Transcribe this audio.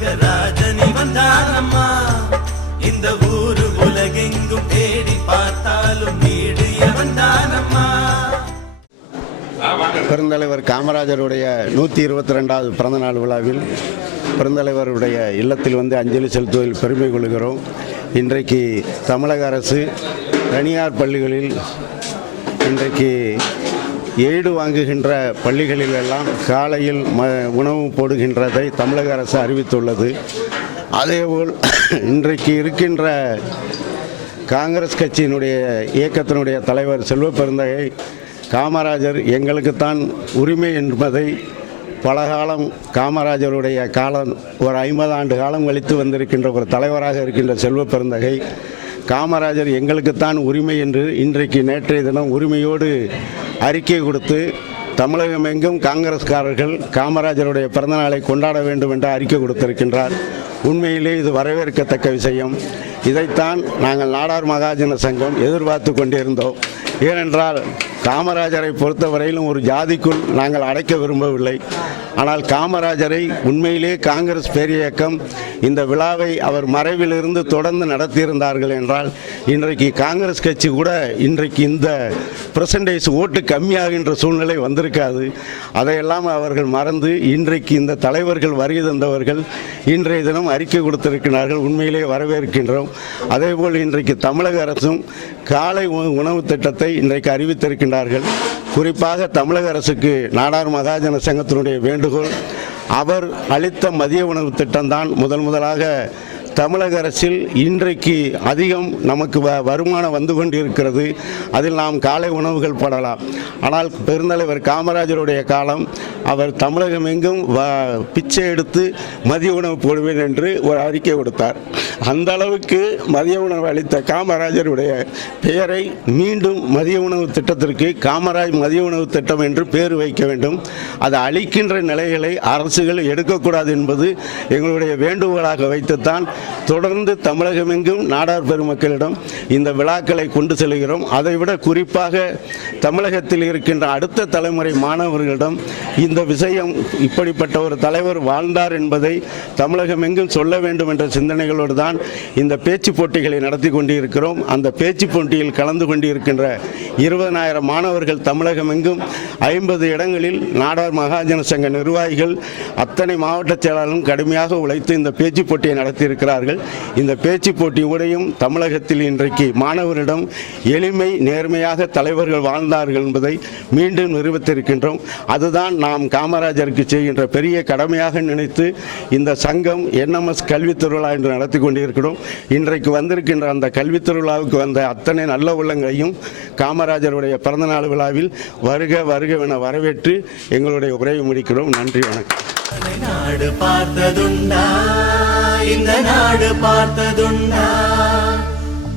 கொடுத்த மகராஜனி இந்த ஊரு உலகெங்கும் தேடி பார்த்தாலும் நீடு வந்தானம்மா. பெருந்தலைவர் காமராஜருடைய நூற்றி இருபத்தி ரெண்டாவது பிறந்தநாள் விழாவில் பெருந்தலைவருடைய இல்லத்தில் வந்து அஞ்சலி செலுத்துவதில் பெருமை கொள்கிறோம். இன்றைக்கு தமிழக அரசு தனியார் பள்ளிகளில் இன்றைக்கு ஏடு வாங்குகின்ற பள்ளிகளிலெல்லாம் காலையில் ம உணவு போடுகின்றதை தமிழக அரசு அறிவித்துள்ளது. அதேபோல் இன்றைக்கு இருக்கின்ற காங்கிரஸ் கட்சியினுடைய இயக்கத்தினுடைய தலைவர் செல்வ பெருந்தகை காமராஜர் எங்களுக்குத்தான் உரிமை என்பதை பல காலம் காமராஜருடைய காலம் ஒரு ஐம்பது ஆண்டு காலம் கழித்து வந்திருக்கின்ற ஒரு தலைவராக இருக்கின்ற செல்வ பெருந்தகை காமராஜர் எங்களுக்குத்தான் உரிமை என்று இன்றைக்கு நேற்றைய தினம் உரிமையோடு அறிக்கை கொடுத்து தமிழகம் எங்கும் காங்கிரஸ்காரர்கள் காமராஜருடைய பிறந்தநாளை கொண்டாட வேண்டும் என்று அறிக்கை கொடுத்திருக்கின்றார். உண்மையிலே இது வரவேற்கத்தக்க விஷயம். இதைத்தான் நாங்கள் நாடார் மகாஜன சங்கம் எதிர்பார்த்து கொண்டிருந்தோம். ஏனென்றால் காமராஜரை பொறுத்தவரையிலும் ஒரு ஜாதிக்குள் நாங்கள் அடைக்க விரும்பவில்லை. ஆனால் காமராஜரை உண்மையிலே காங்கிரஸ் பேரியக்கம் இந்த விழாவை அவர் மறைவிலிருந்து தொடர்ந்து நடத்தியிருந்தார்கள் என்றால் இன்றைக்கு காங்கிரஸ் கட்சி கூட இன்றைக்கு இந்த பர்சன்டேஜ் ஓட்டு கம்மியாகின்ற சூழ்நிலை வந்திருக்காது. அதையெல்லாம் அவர்கள் மறந்து இன்றைக்கு இந்த தலைவர்கள் வருகை தந்தவர்கள் இன்றைய தினம் அறிக்கை கொடுத்திருக்கிறார்கள் உண்மையிலே வரவேற்கின்றோம். அதேபோல் இன்றைக்கு தமிழக அரசும் காலை உ- உணவு திட்டத்தை இன்றைக்கு அறிவித்திருக்கின்றார்கள் குறிப்பாக தமிழக அரசுக்கு நாடார் மகாஜன சங்கத்தினுடைய வேண்டுகோள் அவர் அளித்த மதிய உணவு திட்டம்தான் முதல் முதலாக தமிழக அரசில் இன்றைக்கு அதிகம் நமக்கு வ- வருமானம் வந்து கொண்டிருக்கிறது. அதில் நாம் காலை உணவுகள் படலாம். ஆனால் பெருந்தலைவர் காமராஜருடைய காலம் அவர் தமிழகம் எங்கும் வ- பிச்சை எடுத்து மதிய உணவு போடுவேன் என்று ஒரு அறிக்கை கொடுத்தார். அந்த அளவுக்கு மதிய உணவு அளித்த காமராஜருடைய பெயரை மீண்டும் மதிய உணவு திட்டத்திற்கு காமராஜ் மதிய உணவு திட்டம் என்று பேர் வைக்க வேண்டும். அது அளிக்கின்ற நிலைகளை அரசுகள் எடுக்கக்கூடாது என்பது எங்களுடைய வேண்டுகோளாக வைத்துத்தான் தொடர்ந்து தமிழகமெங்கும் நாடார் பெருமக்களிடம் இந்த விழாக்களை கொண்டு செல்கிறோம். அதைவிட குறிப்பாக தமிழகத்தில் இருக்கின்ற அடுத்த தலைமுறை மாணவர்களிடம் இந்த விஷயம் இப்படிப்பட்ட ஒரு தலைவர் வாழ்ந்தார் என்பதை தமிழகமெங்கும் சொல்ல வேண்டும் என்ற சிந்தனைகளோடு தான் இந்த பேச்சு போட்டிகளை நடத்தி கொண்டிருக்கிறோம். அந்த பேச்சு போட்டியில் கலந்து கொண்டிருக்கின்ற இருபதனாயிரம் மாணவர்கள் தமிழகம் எங்கும் ஐம்பது இடங்களில் நாடார் மகாஜன சங்க நிர்வாகிகள் அத்தனை மாவட்ட செயலாளரும் கடுமையாக உழைத்து இந்த பேச்சு போட்டியை நடத்தியிருக்கிறார்கள். இந்த பேச்சு போட்டியோடையும் தமிழகத்தில் இன்றைக்கு மாணவரிடம் எளிமை நேர்மையாக தலைவர்கள் வாழ்ந்தார்கள் என்பதை மீண்டும் நிரூபித்திருக்கின்றோம். அதுதான் நாம் காமராஜருக்கு செய்கின்ற பெரிய கடமையாக நினைத்து இந்த சங்கம் என்எம்எஸ் கல்வி திருவிழா என்று நடத்தி கொண்டிருக்கிறோம். இன்றைக்கு வந்திருக்கின்ற அந்த கல்வி திருவிழாவுக்கு வந்த அத்தனை நல்ல உள்ளங்களையும் காமராஜருடைய பிறந்தநாள் விழாவில் வருக வருக என வரவேற்று எங்களுடைய உரையை முடிக்கிறோம். நன்றி வணக்கம். நாடு பார்த்ததுண்டா இந்த நாடு பார்த்ததுண்டா.